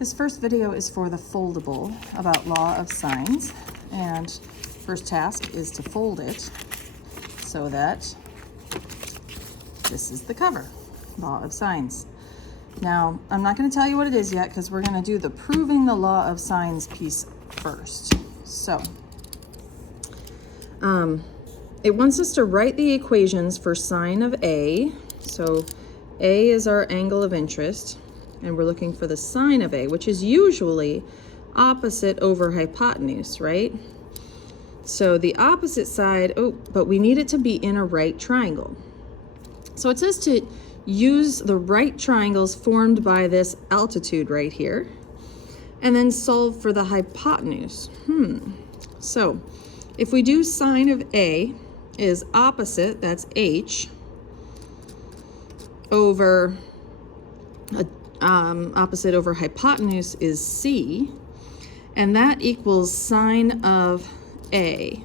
This first video is for the foldable about law of sines, and first task is to fold it so that this is the cover, law of sines. Now, I'm not going to tell you what it is yet because we're going to do the proving the law of sines piece first. So, it wants us to write the equations for sine of A. So A is our angle of interest, and we're looking for the sine of A, which is usually opposite over hypotenuse, right? So the opposite side, but we need it to be in a right triangle. So it says to use the right triangles formed by this altitude right here, and then solve for the hypotenuse. So if we do sine of A is opposite, that's H, over opposite over hypotenuse is C, and that equals sine of A.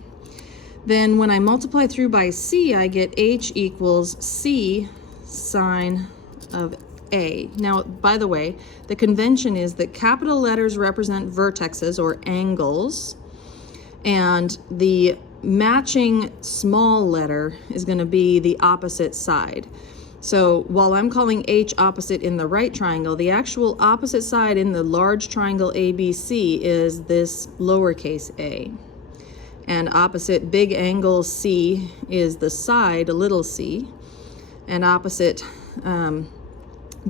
Then when I multiply through by C, I get H equals C sine of A. Now, by the way, the convention is that capital letters represent vertexes or angles, and the matching small letter is going to be the opposite side. So while I'm calling H opposite in the right triangle, the actual opposite side in the large triangle ABC is this lowercase a. And opposite big angle C is the side, little c. And opposite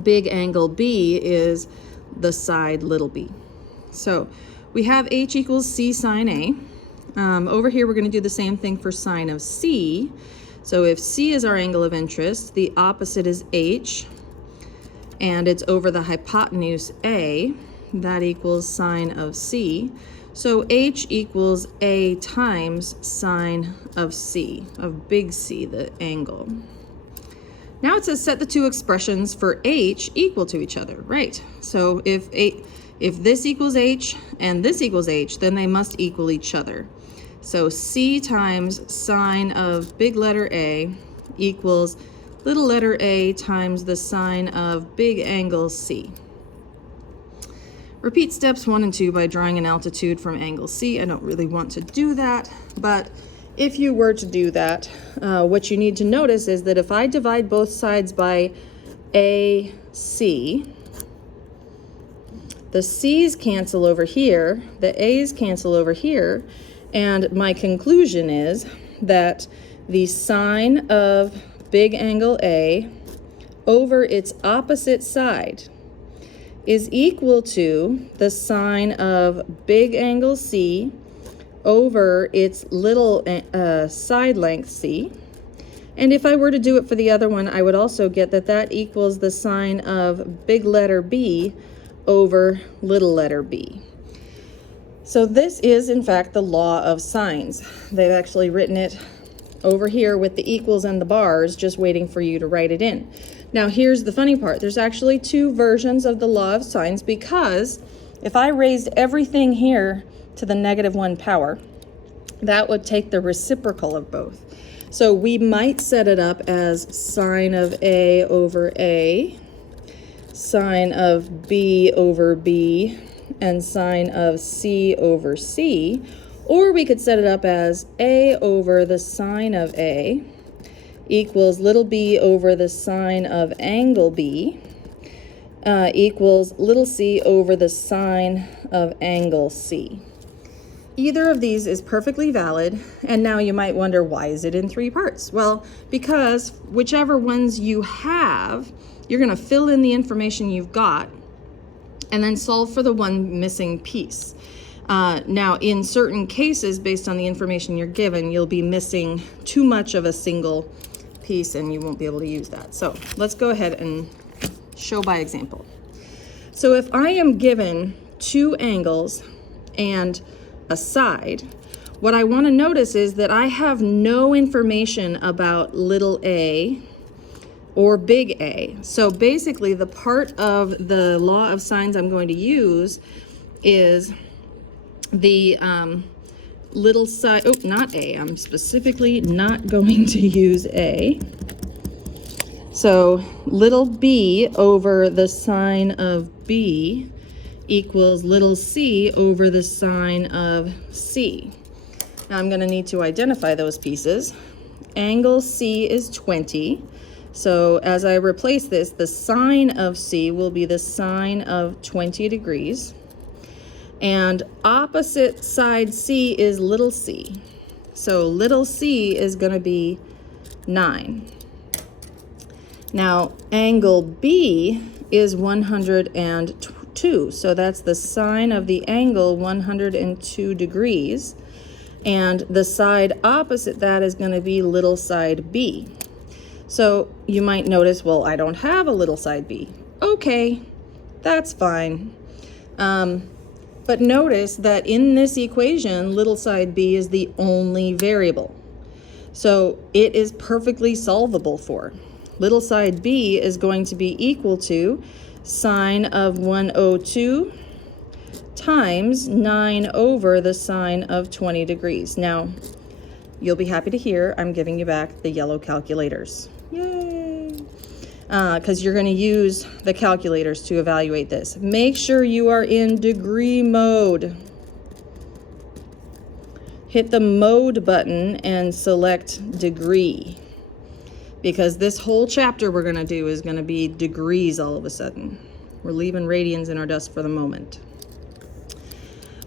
big angle B is the side, little b. So we have H equals C sine A. Over here, we're going to do the same thing for sine of C. So if C is our angle of interest, the opposite is H, and it's over the hypotenuse A. That equals sine of C. So H equals A times sine of C, of big C, the angle. Now it says set the two expressions for H equal to each other, right? So if this equals H and this equals H, then they must equal each other. So C times sine of big letter A equals little letter a times the sine of big angle C. Repeat steps 1 and 2 by drawing an altitude from angle C. I don't really want to do that, but if you were to do that, what you need to notice is that if I divide both sides by AC, the C's cancel over here, the A's cancel over here, and my conclusion is that the sine of big angle A over its opposite side is equal to the sine of big angle C over its little side length C. And if I were to do it for the other one, I would also get that that equals the sine of big letter B over little letter b. So this is, in fact, the law of sines. They've actually written it over here with the equals and the bars, just waiting for you to write it in. Now, here's the funny part. There's actually two versions of the law of sines, because if I raised everything here to the -1 power, that would take the reciprocal of both. So we might set it up as sine of A over A, sine of B over B, and sine of C over C, or we could set it up as A over the sine of A equals little b over the sine of angle B equals little c over the sine of angle C. Either of these is perfectly valid, and now you might wonder, why is it in 3 parts? Well, because whichever ones you have, you're going to fill in the information you've got and then solve for the one missing piece. Now, in certain cases, based on the information you're given, you'll be missing too much of a single piece and you won't be able to use that. So let's go ahead and show by example. So if I am given 2 angles and a side, what I want to notice is that I have no information about little a or big A. So basically, the part of the law of sines I'm going to use is the little side, not A, I'm specifically not going to use A. So little b over the sine of B equals little c over the sine of c. Now I'm going to need to identify those pieces. Angle C is 20. So as I replace this, the sine of C will be the sine of 20 degrees. And opposite side C is little c. So little c is going to be 9. Now angle B is 102. So that's the sine of the angle 102 degrees. And the side opposite that is going to be little side B. So you might notice, well, I don't have a little side B. Okay, that's fine. But notice that in this equation, little side B is the only variable. So it is perfectly solvable for. Little side B is going to be equal to sine of 102 times 9 over the sine of 20 degrees. Now, you'll be happy to hear I'm giving you back the yellow calculators. Yay! Because you're going to use the calculators to evaluate this. Make sure you are in degree mode. Hit the mode button and select degree. Because this whole chapter we're going to do is going to be degrees all of a sudden. We're leaving radians in our dust for the moment.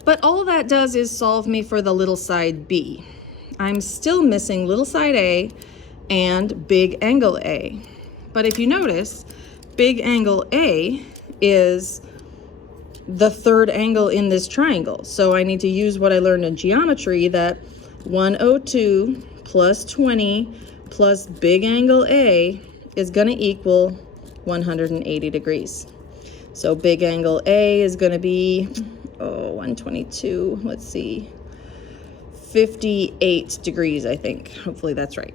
But all that does is solve me for the little side B. I'm still missing little side A and big angle A. But if you notice, big angle A is the third angle in this triangle. So I need to use what I learned in geometry, that 102 plus 20 plus big angle A is going to equal 180 degrees. So big angle A is going to be 122, let's see, 58 degrees, I think. Hopefully that's right.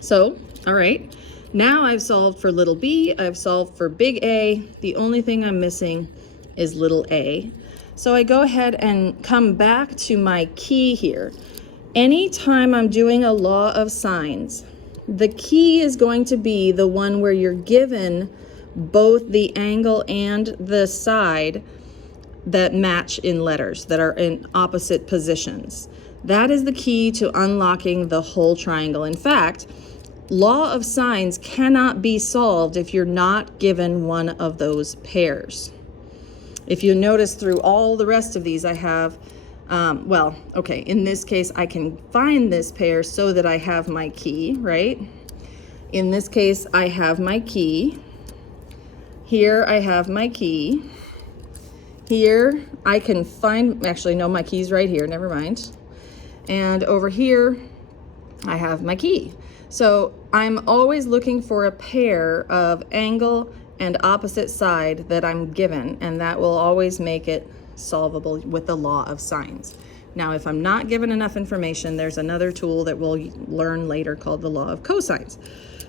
So, all right, now I've solved for little b, I've solved for big A. The only thing I'm missing is little a. So I go ahead and come back to my key here. Anytime I'm doing a law of sines, the key is going to be the one where you're given both the angle and the side that match in letters, that are in opposite positions. That is the key to unlocking the whole triangle. In fact, law of sines cannot be solved if you're not given one of those pairs. If you notice through all the rest of these, I have, in this case, I can find this pair so that I have my key, right? In this case, I have my key. Here I have my key. Here I can find, actually no, my key's right here, never mind. And over here, I have my key. So I'm always looking for a pair of angle and opposite side that I'm given, and that will always make it solvable with the law of sines. Now, if I'm not given enough information, there's another tool that we'll learn later called the law of cosines.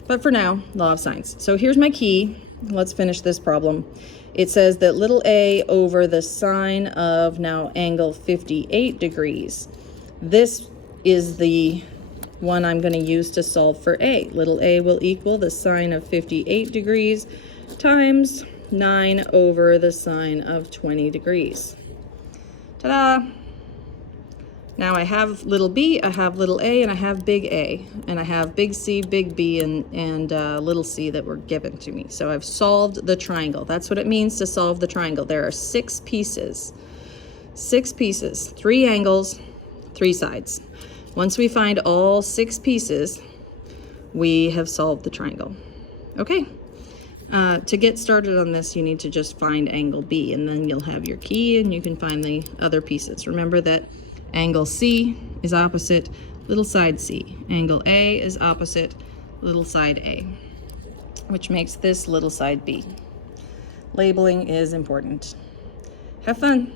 But for now, law of sines. So here's my key. Let's finish this problem. It says that little a over the sine of now angle 58 degrees. This is the one I'm going to use to solve for a. Little a will equal the sine of 58 degrees times 9 over the sine of 20 degrees. Ta-da! Now I have little b, I have little a, and I have big A, and I have big C, big B, and little c that were given to me. So I've solved the triangle. That's what it means to solve the triangle. There are 6 pieces. 6 pieces, 3 angles, 3 sides. Once we find all 6 pieces, we have solved the triangle. Okay. To get started on this, you need to just find angle B, and then you'll have your key and you can find the other pieces. Remember that angle C is opposite little side C. Angle A is opposite little side A, which makes this little side B. Labeling is important. Have fun.